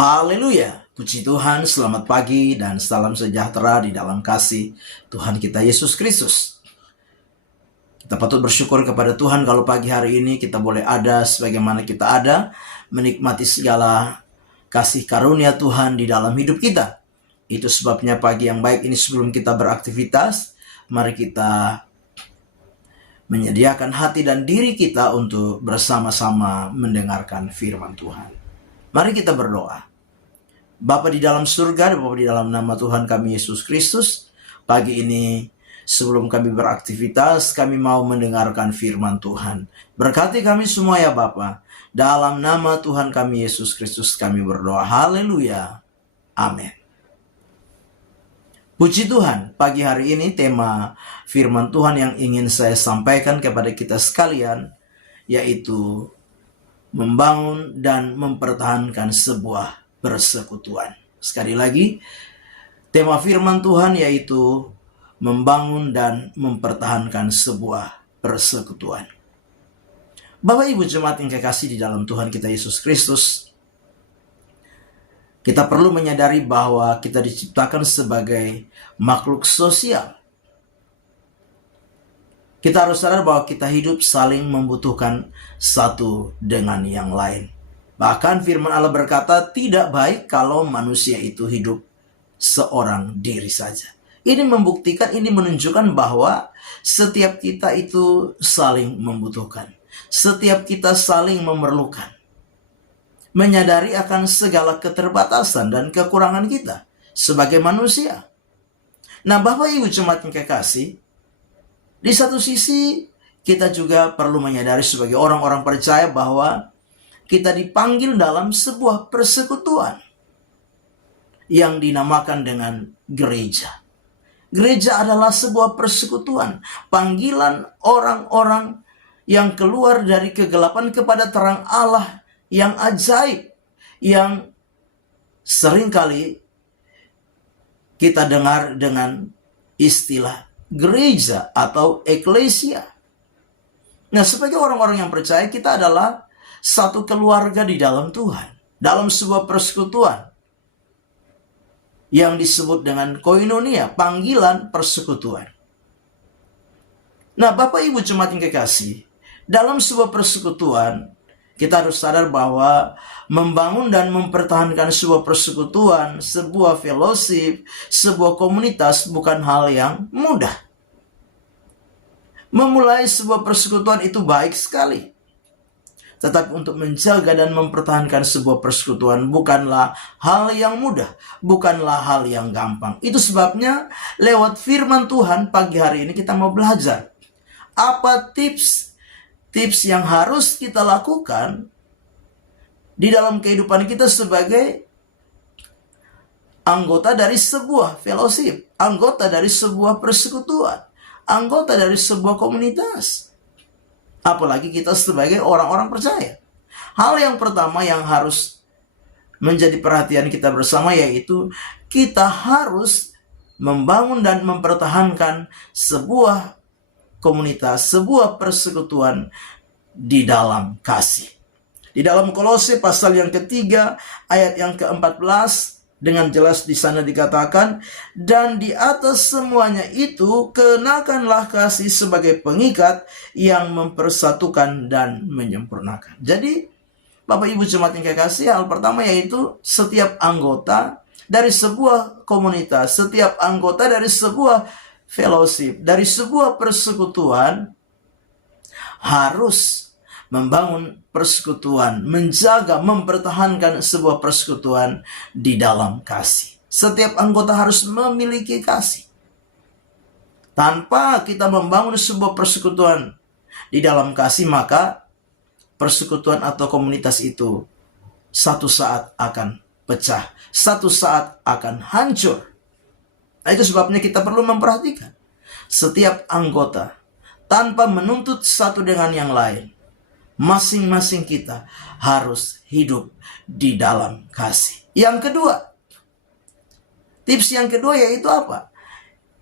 Haleluya, puji Tuhan, selamat pagi dan salam sejahtera di dalam kasih Tuhan kita Yesus Kristus. Kita patut bersyukur kepada Tuhan kalau pagi hari ini kita boleh ada sebagaimana kita ada, menikmati segala kasih karunia Tuhan di dalam hidup kita. Itu sebabnya pagi yang baik ini sebelum kita beraktivitas, mari kita menyediakan hati dan diri kita untuk bersama-sama mendengarkan firman Tuhan. Mari kita berdoa. Bapa di dalam surga, Bapa di dalam nama Tuhan kami Yesus Kristus, pagi ini sebelum kami beraktivitas, kami mau mendengarkan firman Tuhan. Berkati kami semua ya Bapa. Dalam nama Tuhan kami Yesus Kristus kami berdoa. Haleluya. Amin. Puji Tuhan, pagi hari ini tema firman Tuhan yang ingin saya sampaikan kepada kita sekalian, yaitu membangun dan mempertahankan sebuah persekutuan. Sekali lagi, tema firman Tuhan yaitu membangun dan mempertahankan sebuah persekutuan. Bapak Ibu jemaat yang kekasih di dalam Tuhan kita Yesus Kristus, kita perlu menyadari bahwa kita diciptakan sebagai makhluk sosial. Kita harus sadar bahwa kita hidup saling membutuhkan satu dengan yang lain. Bahkan firman Allah berkata, tidak baik kalau manusia itu hidup seorang diri saja. Ini membuktikan, ini menunjukkan bahwa setiap kita itu saling membutuhkan. Setiap kita saling memerlukan. Menyadari akan segala keterbatasan dan kekurangan kita sebagai manusia. Nah, Bapak Ibu jemaat yang kekasih, di satu sisi kita juga perlu menyadari sebagai orang-orang percaya bahwa kita dipanggil dalam sebuah persekutuan yang dinamakan dengan gereja. Gereja adalah sebuah persekutuan, panggilan orang-orang yang keluar dari kegelapan kepada terang Allah yang ajaib, yang seringkali kita dengar dengan istilah gereja atau eklesia. Nah, sebagai orang-orang yang percaya, kita adalah satu keluarga di dalam Tuhan, dalam sebuah persekutuan yang disebut dengan koinonia, panggilan persekutuan. Nah, Bapak Ibu jemaat yang kekasih, dalam sebuah persekutuan kita harus sadar bahwa membangun dan mempertahankan sebuah persekutuan, sebuah fellowship, sebuah komunitas bukan hal yang mudah. Memulai sebuah persekutuan itu baik sekali. Tetapi untuk menjaga dan mempertahankan sebuah persekutuan bukanlah hal yang mudah, bukanlah hal yang gampang. Itu sebabnya lewat firman Tuhan pagi hari ini kita mau belajar. Apa tips yang harus kita lakukan di dalam kehidupan kita sebagai anggota dari sebuah fellowship, anggota dari sebuah persekutuan, anggota dari sebuah komunitas. Apalagi kita sebagai orang-orang percaya. Hal yang pertama yang harus menjadi perhatian kita bersama yaitu kita harus membangun dan mempertahankan sebuah komunitas, sebuah persekutuan di dalam kasih. Di dalam Kolose pasal yang ketiga ayat yang ke-14 dengan jelas di sana dikatakan, dan di atas semuanya itu kenakanlah kasih sebagai pengikat yang mempersatukan dan menyempurnakan. Jadi Bapak Ibu jemaat yang kekasih, hal pertama yaitu setiap anggota dari sebuah komunitas, setiap anggota dari sebuah fellowship, dari sebuah persekutuan harus membangun persekutuan, menjaga, mempertahankan sebuah persekutuan di dalam kasih. Setiap anggota harus memiliki kasih. Tanpa kita membangun sebuah persekutuan di dalam kasih, maka persekutuan atau komunitas itu satu saat akan pecah, satu saat akan hancur. Nah, itu sebabnya kita perlu memperhatikan setiap anggota tanpa menuntut satu dengan yang lain. Masing-masing kita harus hidup di dalam kasih. Yang kedua, tips yang kedua yaitu apa?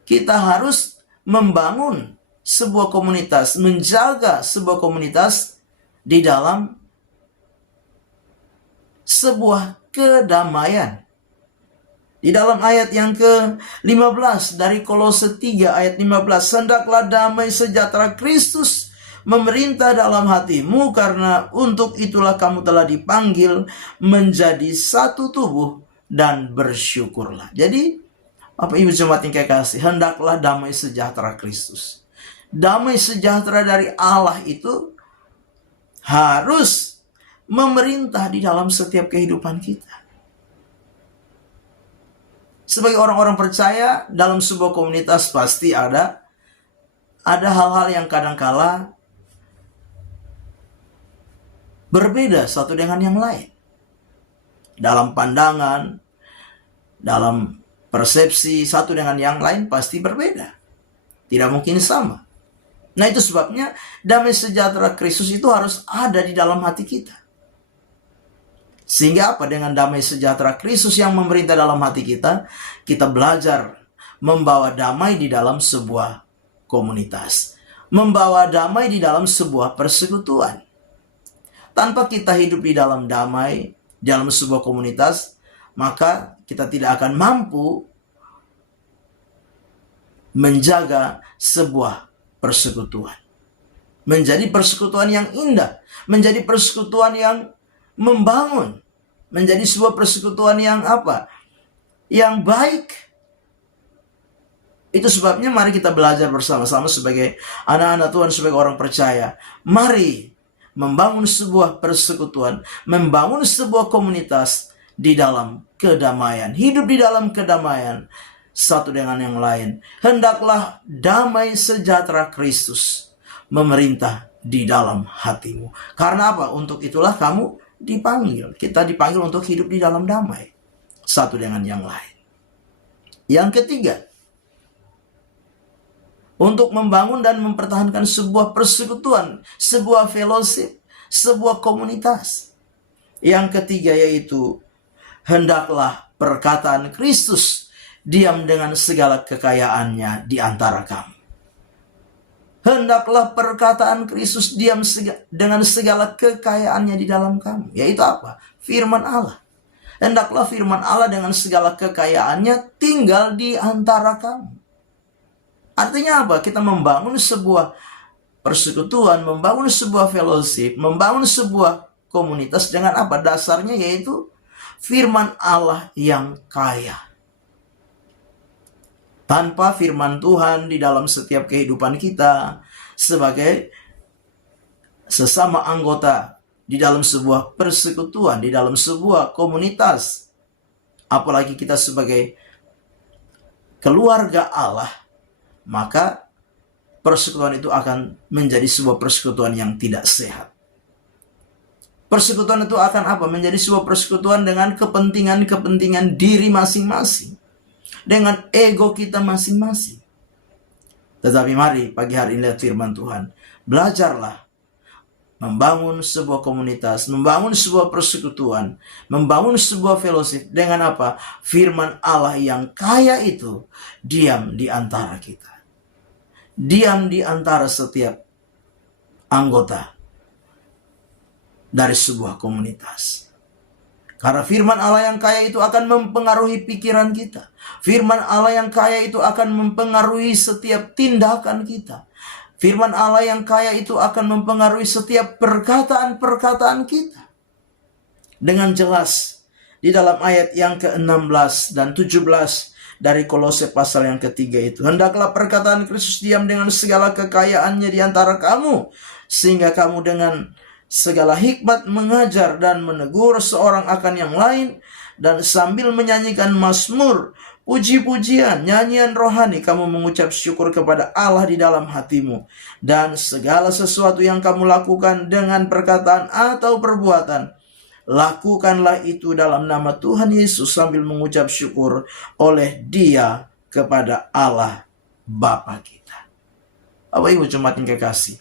Kita harus membangun sebuah komunitas, menjaga sebuah komunitas di dalam sebuah kedamaian. Di dalam ayat yang ke-15 dari Kolose 3 ayat 15, hendaklah damai sejahtera Kristus memerintah dalam hatimu, karena untuk itulah kamu telah dipanggil menjadi satu tubuh, dan bersyukurlah. Jadi, Bapak Ibu jemaat yang kekasih, hendaklah damai sejahtera Kristus. Damai sejahtera dari Allah itu harus memerintah di dalam setiap kehidupan kita. Sebagai orang-orang percaya dalam sebuah komunitas pasti ada hal-hal yang kadangkala berbeda satu dengan yang lain. Dalam pandangan, dalam persepsi satu dengan yang lain pasti berbeda. Tidak mungkin sama. Nah, itu sebabnya damai sejahtera Kristus itu harus ada di dalam hati kita. Sehingga apa? Dengan damai sejahtera Kristus yang memerintah dalam hati kita, kita belajar membawa damai di dalam sebuah komunitas. Membawa damai di dalam sebuah persekutuan. Tanpa kita hidup di dalam damai, di dalam sebuah komunitas, maka kita tidak akan mampu menjaga sebuah persekutuan. Menjadi persekutuan yang indah, menjadi persekutuan yang membangun, menjadi sebuah persekutuan yang apa? Yang baik. Itu sebabnya mari kita belajar bersama-sama sebagai anak-anak Tuhan, sebagai orang percaya. Mari membangun sebuah persekutuan, membangun sebuah komunitas di dalam kedamaian. Hidup di dalam kedamaian satu dengan yang lain. Hendaklah damai sejahtera Kristus memerintah di dalam hatimu. Karena apa? Untuk itulah kamu dipanggil. Kita dipanggil untuk hidup di dalam damai satu dengan yang lain. Yang ketiga, untuk membangun dan mempertahankan sebuah persekutuan, sebuah fellowship, sebuah komunitas. Yang ketiga yaitu, hendaklah perkataan Kristus diam dengan segala kekayaannya di antara kamu. Hendaklah perkataan Kristus diam dengan segala kekayaannya di dalam kamu. Yaitu apa? Firman Allah. Hendaklah firman Allah dengan segala kekayaannya tinggal di antara kamu. Artinya apa? Kita membangun sebuah persekutuan, membangun sebuah fellowship, membangun sebuah komunitas dengan apa? Dasarnya yaitu firman Allah yang kaya. Tanpa firman Tuhan di dalam setiap kehidupan kita sebagai sesama anggota di dalam sebuah persekutuan, di dalam sebuah komunitas, apalagi kita sebagai keluarga Allah, maka persekutuan itu akan menjadi sebuah persekutuan yang tidak sehat. Persekutuan itu akan apa? Menjadi sebuah persekutuan dengan kepentingan-kepentingan diri masing-masing, dengan ego kita masing-masing. Tetapi mari pagi hari ini lihat firman Tuhan. Belajarlah membangun sebuah komunitas, membangun sebuah persekutuan, membangun sebuah fellowship dengan apa? Firman Allah yang kaya itu diam di antara kita. Diam di antara setiap anggota dari sebuah komunitas. Karena firman Allah yang kaya itu akan mempengaruhi pikiran kita. Firman Allah yang kaya itu akan mempengaruhi setiap tindakan kita. Firman Allah yang kaya itu akan mempengaruhi setiap perkataan-perkataan kita. Dengan jelas di dalam ayat yang ke-16 dan 17 dari Kolose pasal yang ketiga itu. Hendaklah perkataan Kristus diam dengan segala kekayaannya di antara kamu, sehingga kamu dengan segala hikmat mengajar dan menegur seorang akan yang lain, dan sambil menyanyikan mazmur, puji-pujian, nyanyian rohani, kamu mengucap syukur kepada Allah di dalam hatimu. Dan segala sesuatu yang kamu lakukan dengan perkataan atau perbuatan, lakukanlah itu dalam nama Tuhan Yesus sambil mengucap syukur oleh Dia kepada Allah Bapa kita. Bapak Ibu jemaat yang kekasih,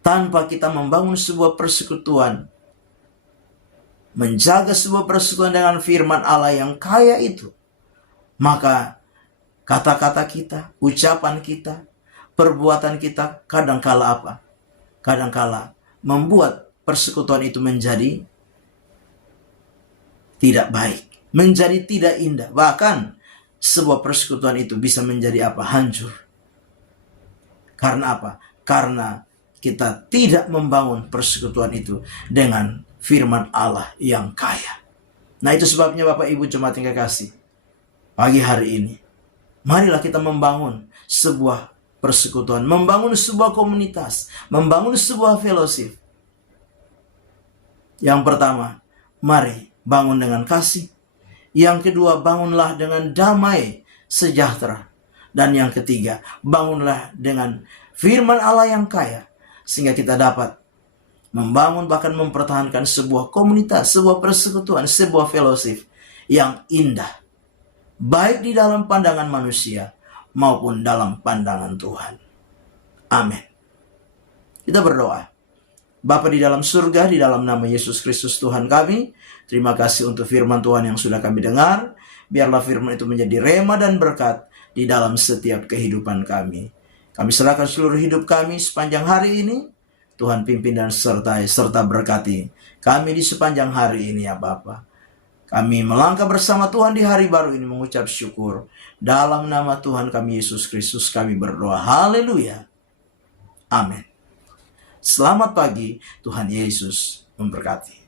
tanpa kita membangun sebuah persekutuan, menjaga sebuah persekutuan dengan firman Allah yang kaya itu, maka kata-kata kita, ucapan kita, perbuatan kita kadangkala apa? Kadangkala membuat persekutuan itu menjadi tidak baik, menjadi tidak indah. Bahkan sebuah persekutuan itu bisa menjadi apa? Hancur. Karena apa? Karena kita tidak membangun persekutuan itu dengan firman Allah yang kaya. Nah, itu sebabnya Bapak Ibu jemaat yang kekasih, pagi hari ini marilah kita membangun sebuah persekutuan, membangun sebuah komunitas, membangun sebuah fellowship. Yang pertama, mari bangun dengan kasih. Yang kedua, bangunlah dengan damai sejahtera. Dan yang ketiga, bangunlah dengan firman Allah yang kaya, sehingga kita dapat membangun bahkan mempertahankan sebuah komunitas, sebuah persekutuan, sebuah fellowship yang indah, baik di dalam pandangan manusia maupun dalam pandangan Tuhan. Amin. Kita berdoa. Bapa di dalam surga, di dalam nama Yesus Kristus Tuhan kami, terima kasih untuk firman Tuhan yang sudah kami dengar. Biarlah firman itu menjadi rema dan berkat di dalam setiap kehidupan kami. Kami serahkan seluruh hidup kami sepanjang hari ini. Tuhan pimpin dan sertai serta berkati kami di sepanjang hari ini ya Bapa. Kami melangkah bersama Tuhan di hari baru ini mengucap syukur. Dalam nama Tuhan kami Yesus Kristus kami berdoa. Haleluya. Amin. Selamat pagi, Tuhan Yesus memberkati.